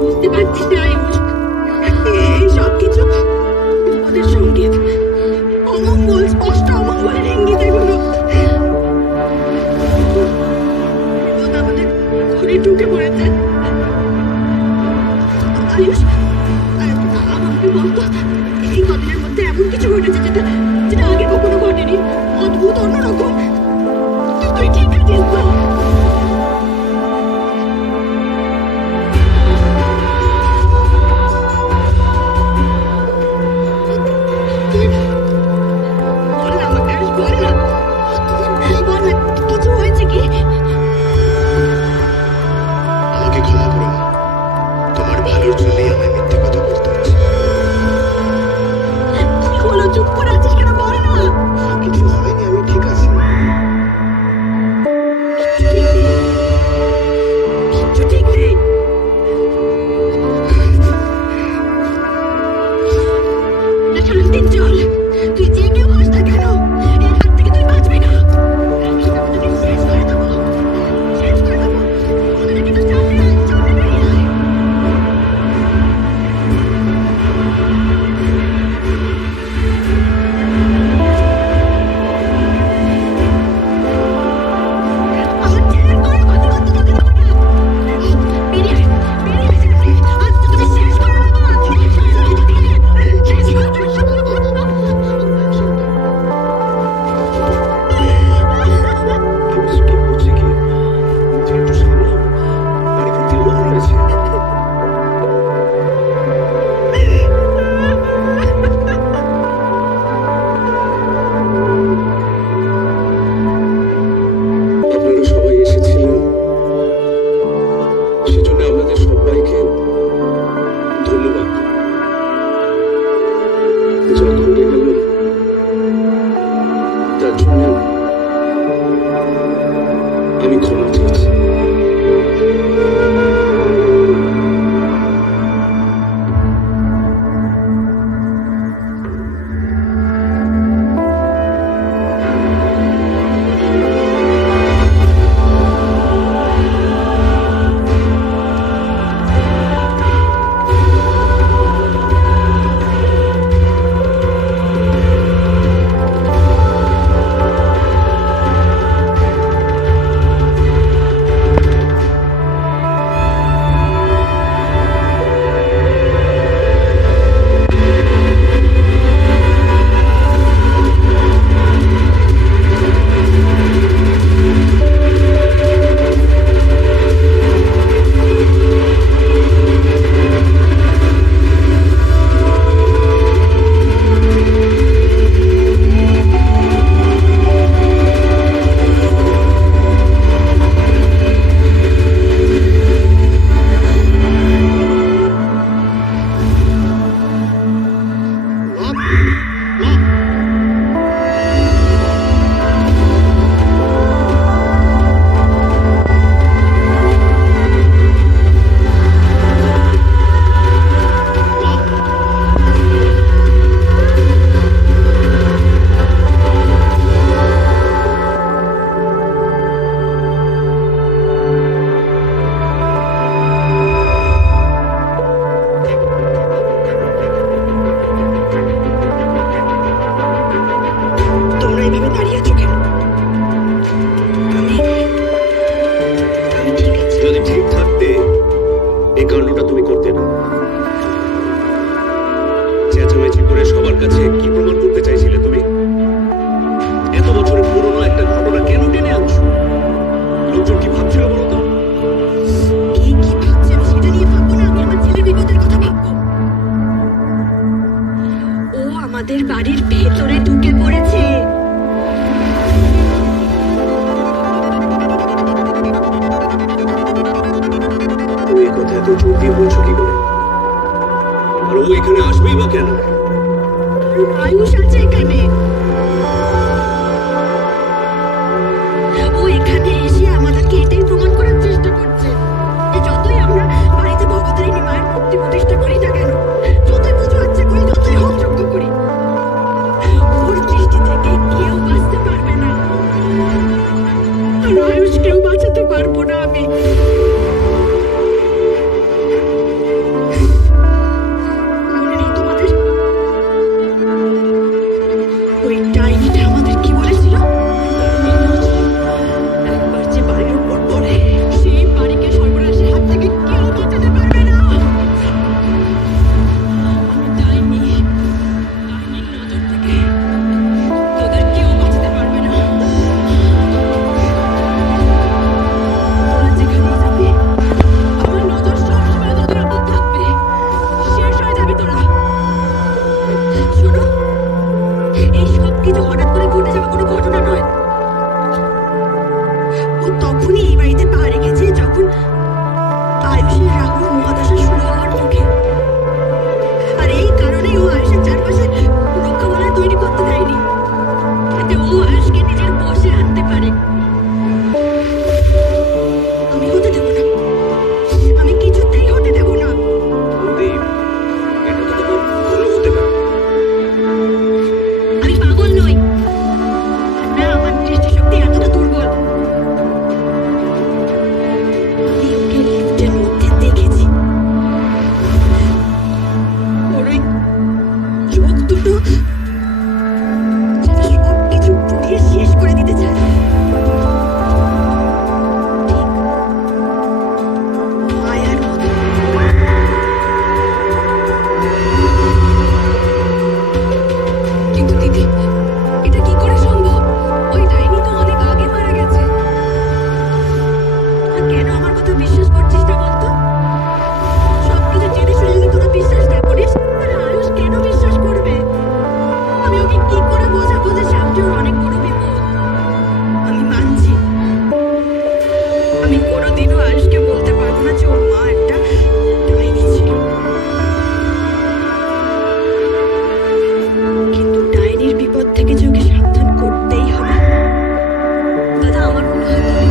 বুঝতে পারছিস না আয়ুষ, এই সব কিছু ওদের সঙ্গীত, অমঙ্গল, স্পষ্ট অমঙ্গলের ইঙ্গিত এগুলো। আমাদের ঘরে ঢুকে পড়েছে। আয়ুষ, আমাকে বলতো এই কদিনের মধ্যে এমন কিছু ঘটেছে যেটা যেটা আগে কখনো ঘটেনি, অদ্ভুত, অন্যরকম। তুই ঠিক আছিস তো? বল না আমাকে, আয়ুষ, বল না, বল না, কিছু হয়েছে কি? আমাকে ক্ষমা করো মা, তোমার ভালোর জন্যই আমায় মিথ্যে কথা বলতে হচ্ছে। কি হলো, চুপ করে আছিস কেন? বল না। কিছু হয়নি, আমি ঠিক আছি। কিচ্ছু ঠিক নেই। শান্তি চল, তুই জেগে বস না কেন? এই রাত থেকে তুই বাঁচবি না। তোকে শেষ করে দেবো, শেষ করে দেবো। আমাদের কিন্তু সামনে আয়, সামনে বেরিয়ে আয়। আমার ছেলের কোনো ক্ষতি করতে তোকে দেবো না। বেরিয়ে আয়, বেরিয়ে আয় সামনে। আজ তো তোকে শেষ করে দেবো, শেষ করে দেবো তোকে, শেষ করে দেবো। কি হচ্ছে কি? তুই একটু সামলাও, বাড়ি ভর্তি লোক রয়েছে। আপনারা সবাই এসেছিলেন, সেজন্য আপনাদের সবাইকে ধন্যবাদ। যা ঘটে গেল তার জন্য আমি ক্ষমা চেয়েছি। তোমরা এইভাবে দাঁড়িয়ে আছো কেন? আমি আমি ঠিক আছি। যদি ঠিক থাকতে এই কাণ্ডটা তুমি করতে না। চেঁচামেচি করে সবার কাছে কি প্রমাণ করতে চাইছিলে তুমি? এত বছরের পুরনো একটা ঘটনা কেন টেনে আনছো? লোকজন কি ভাবছিল বলো তো? কে কি ভাবছে আমি সেটা নিয়ে ভাববো না, আমি আমার ছেলে বিপদের কথা ভাববো। ও আমাদের বাড়ির ভেতরে ঢুকে পড়েছে। ও এই কথা এত জোর দিয়ে বলছো কি করে? আর ও এখানে আসবেই বা কেন? আয়ুষ আছে এখানে। ও এখানে এসে আমাদেরকে এটাই প্রমাণ করার চেষ্টা করছে যে যতই আমরা বাড়িতে ভগতারিণী মায়ের মূর্তি প্রতিষ্ঠা করি না কেন, যতই পুজো আচ্ছা করি, যতই হোমযজ্ঞ করি, ওর দৃষ্টি থেকে কেউ বাঁচতে পারবে না। আর আয়ুষ কেউ বাঁচাতে পারবে পারবো না আমি। মনে নেই তোমাদের? ওই ডাইনিটা আমাদের কি বলেছিল? একবার যে বাড়ির উপর পড়ে, সেই বাড়িকে সর্বনাশের হাত থেকে কেউ বাঁচাতে পারবে না। আমি ডাইনির নজর থেকে তোদের কেউ বাঁচাতে পারবে না। তোরা যেখানেই যাবি, আমার নজর সবসময় তোদের উপর থাকবে। শেষ হয়ে যাবি তোরা। শোনো, এই সব কিছু হঠাৎ করে ঘটে যাওয়া কোনো ঘটনা নয়। ও তখনই এই বাড়িতে পা রেখেছে যখন আয়ুষের রাহুল মহাদশা শুরু হওয়ার মুখে। আর এই কারণেই ও আয়ুষের চারপাশে রক্ষা বলয় তৈরি করতে দেয়নি, যাতে ও আয়ুষকে নিজের বশে আনতে পারে। আমি হতে দেব না, আমি কিছুতেই হতে দেব না। দীপ, এটা তো তোমার ভুলও হতে পারে। আমি পাগল নই, না আমার দৃষ্টিশক্তি এতটা দুর্বল। আমি ওকে লিফটের মধ্যে দেখেছি। ওর ওই চোখ দুটো যেন সবকিছু পুড়িয়ে শেষ করে দিতে চায়। ঠিক মায়ার মতো। কিন্তু দিদি, এটা কি করে সম্ভব? ওই ডাইনি তো অনেক আগে মারা গেছে। তোরা কেন আমার কথা বিশ্বাস করছিস না বলতো? সবকিছু জেনে শুনে যদি তোরা বিশ্বাস না করিস, তাহলে আয়ুষ কেন বিশ্বাস করবে? আমি ওকে কি করে বোঝাবো যে সামনে ওর অনেক বড় বিপদ? আমি মানছি, আমি কোনোদিনও আয়ুষকে বলতে পারবো না যে ওর মা একটা ডাইনি ছিল। কিন্তু ডাইনির বিপদ থেকে যে ওকে সাবধান করতেই হবে। দাদা, আমার মনে হয় তুমি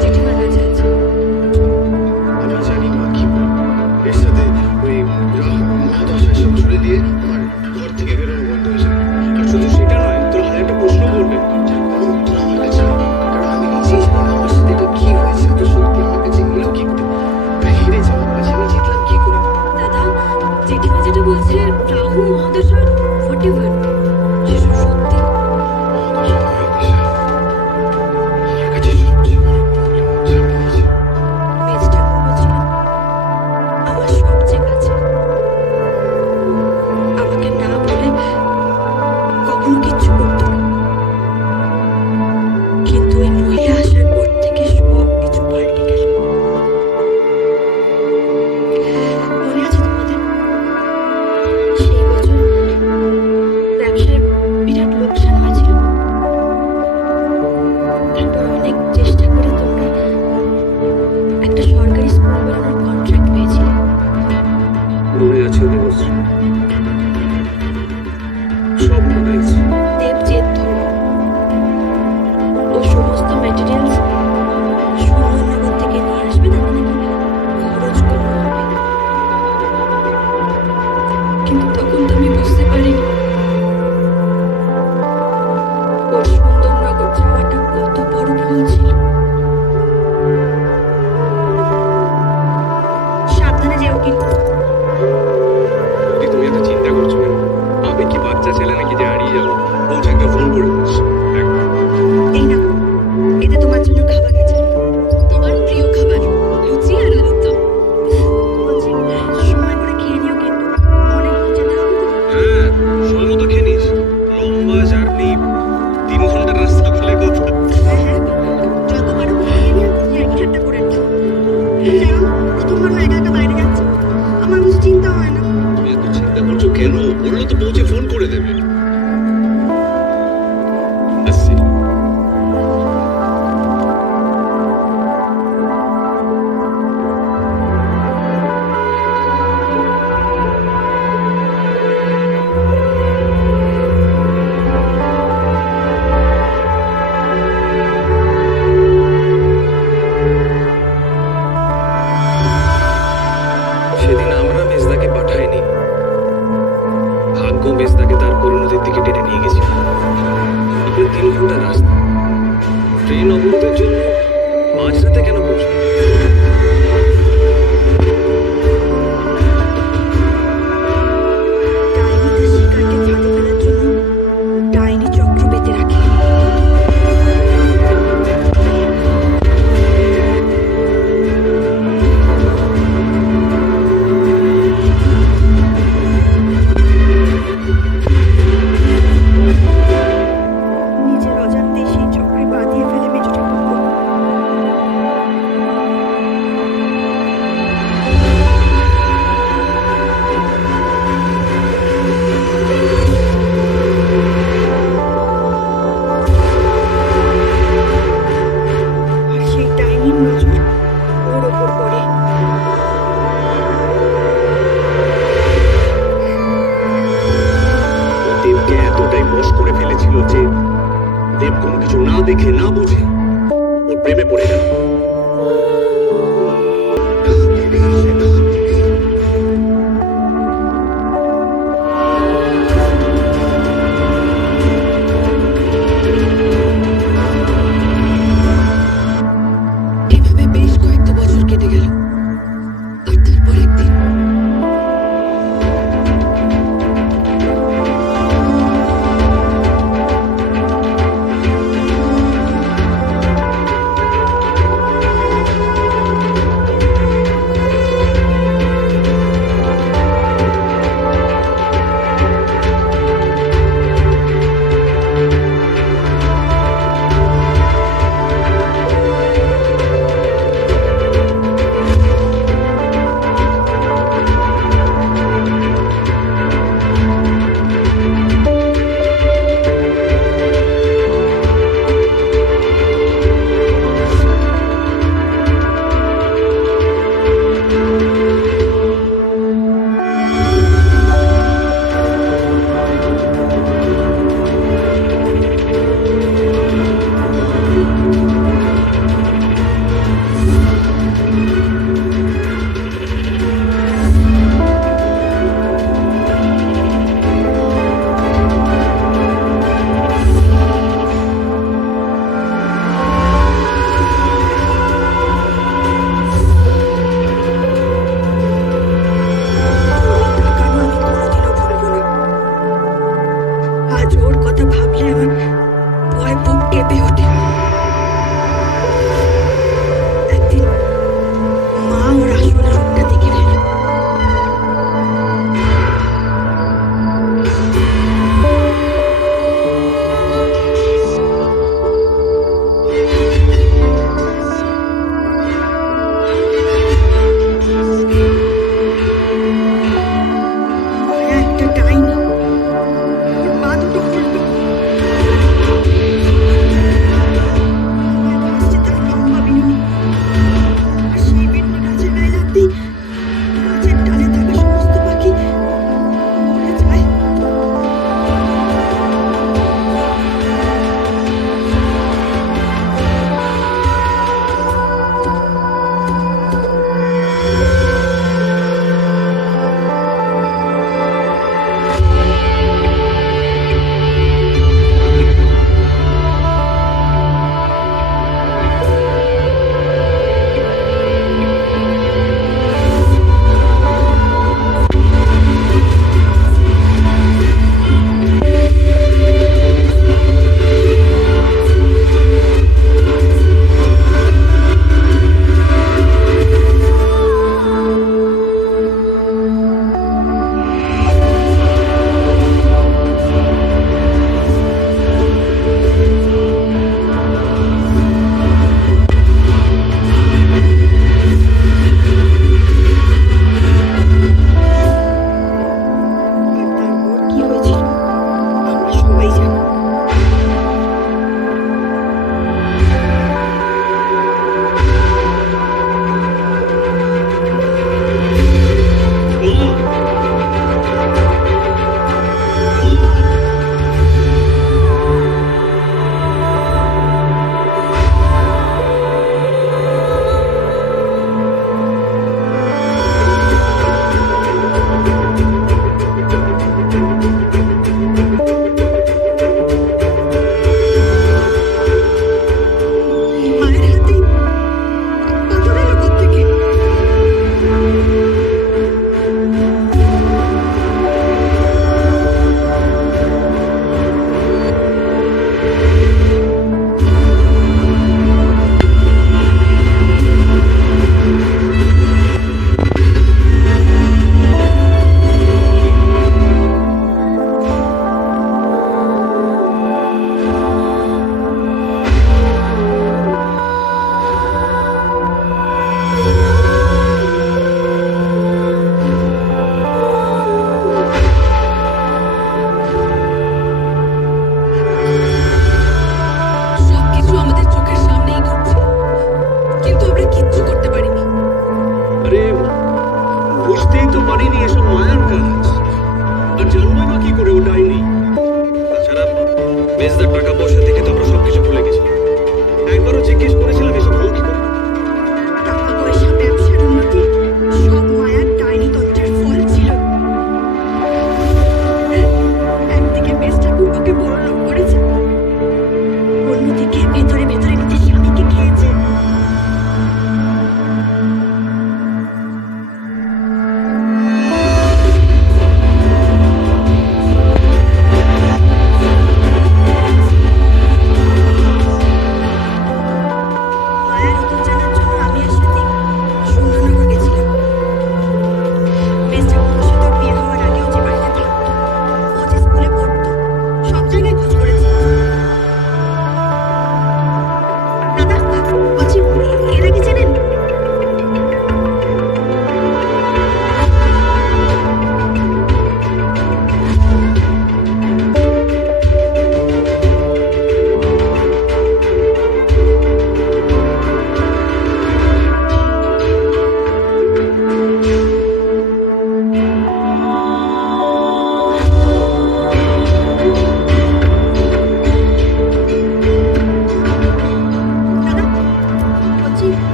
জেঠিমার কাছে আছে। আমি জানি মা কি বলবো। এর সাথে ওই রাহু মহাদশা এসব জুড়ে দিয়ে আমার ঘর থেকে বেরোনো বন্ধ হয়ে যাবে। আর শুধু সেটা নয়, তোর হাতে একটা প্রশ্ন করবে। যার কোনো উত্তর আমার কাছে নেই। কারণ আমি নিজেই জানি না আমার সাথে এটা কি হয়েছে। এত সত্যি আমার কাছে এলো কি করে? তাই হেরে যাওয়ার মাঝে আমি জিতলাম কি করে? দাদা, জেঠিমা যেটা বলছে রাহু মহাদশা হোয়াটএভার, সেসব সত্যি। মহাদশা নয় দিশা। আমার কাছে সবচেয়ে বড় প্রবলেম হচ্ছে আমি নিজে। মেজ ঠাকুর ছিল আমার সবচেয়ে কাছে। আমাকে না বলে কখনো কিচ্ছু করতো না। কিন্তু ওই মহিলা আসার পর থেকে সব কিছু পাল্টে গেল। মনে আছে তোমাদের? সেই বছর ব্যবসায় বিরাট লোকসান হয়েছিল। তারপর অনেক চেষ্টা করে তোমরা একটা সরকারি স্কুল বানানোর কন্ট্রাক্ট পেয়েছিলে। মনে আছে দেবশ্রী? সব মনে আছে। দেব জেদ ধরল। ও সমস্ত ম্যাটেরিয়ালস সুন্দরনগর থেকে নিয়ে আসবে, তাকে নাকি খরচ করতে হবে। কিন্তু তখন তো আমি বুঝতে পারিনি ওর সুন্দরনগর যাওয়াটা কত বড় ভুল ছিল। সাবধানে যেও কিন্তু। যদি তুমি এত চিন্তা করছো কেন? আমি কি বাচ্চা ছেলে নাকি যে হারিয়ে যাবো? পৌঁছাকে ফোন করে দিস। এই না, এতে তোমার জন্য খাবার আছে, তোমার প্রিয় খাবার, লুচি আর আলুর দম। বলছি, সময় করে খেয়ে নিও কিন্তু, অনেক যেতে হবে তো। হ্যাঁ, সময় মতো খেয়ে নিস। লম্বা জার্নি, 3 ঘন্টার রাস্তা বলে কথা। হ্যাঁ হ্যাঁ, যত পারো খেয়ে নিও, ইয়ার্কি ঠাট্টা করে নিও। জানো, প্রথমবার না একা একা বাইরে যাচ্ছি, আমার কিছু চিন্তা হয় না। তুমি এত চিন্তা করছো কেন? বললো তো পৌঁছে ফোন করে দেবে। আসছি। সেদিন আমরা মেজদাকে পাঠাইনি। ভাগ্য মেজদাকে তার পরিণতির দিকে টেনে নিয়ে গেছিল। 3 ঘন্টা রাস্তা, ট্রেন অবরোধের জন্য মাঝরাতে কেন বলছো? ডাইনি তার শিকারকে ফাঁদে ফেলার জন্য ডাইনি চক্র বেঁধে রাখে। নিজের অজান্তেই সেই চক্রে পা দিয়ে ফেলে মেজো ঠাকুরপো। আর সেই ডাইনির নজর ওর ওপর পড়ে। ও দেবকে এতটাই বশ করে ফেলেছিল যে দেব কোনো কিছু না দেখে না বুঝে ওর প্রেমে পড়ে গেল। এভাবে বেশ কয়েকটা বছর কেটে গেল। আর তারপর একদিন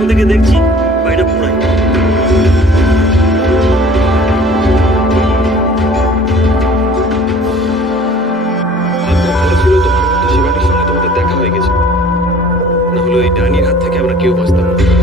তখন থেকে দেখছি বাড়িটা পুরাই। ভাগ্য ভালো ছিল তোমার মতো সে ব্যাটার সঙ্গে তোমাদের দেখা হয়ে গেছে, না হলে ওই ডাইনির হাত থেকে আমরা কেউ বাঁচতাম না।